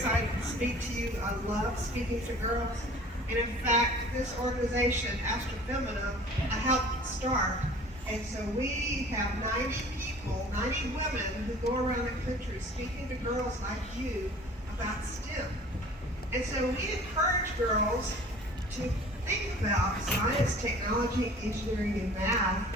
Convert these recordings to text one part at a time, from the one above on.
excited to speak to you. I love speaking to girls. And in fact, this organization, Astra Femina, I helped start. And so we have 90 people, 90 women who go around the country speaking to girls like you about STEM. And so we encourage girls to think about science, technology, engineering, and math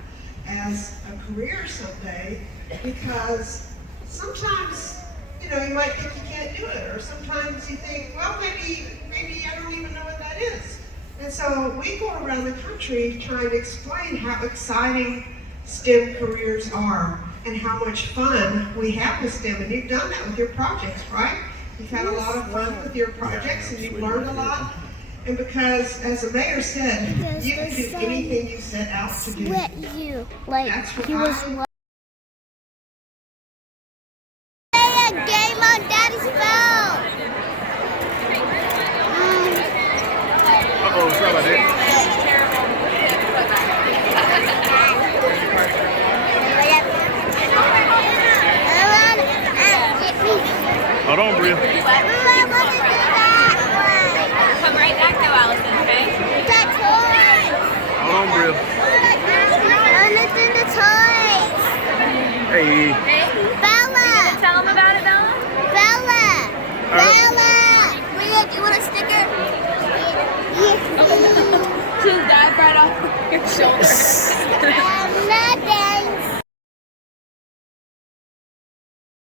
as a career someday, because sometimes, you might think you can't do it, or sometimes you think, well, maybe I don't even know what that is. And so we go around the country trying to explain how exciting STEM careers are and how much fun we have with STEM. And you've done that with your projects, right? You've had a lot of fun with your projects, and you've learned a lot. And because, as the mayor said, you can do anything you set out to do. That's what he was play a game on Daddy's phone. Uh-oh, sorry about that. Hold on, Bria. Come right back though, Allison, okay? Hold on, Bria. I'm missing the toys. Hey. Hey.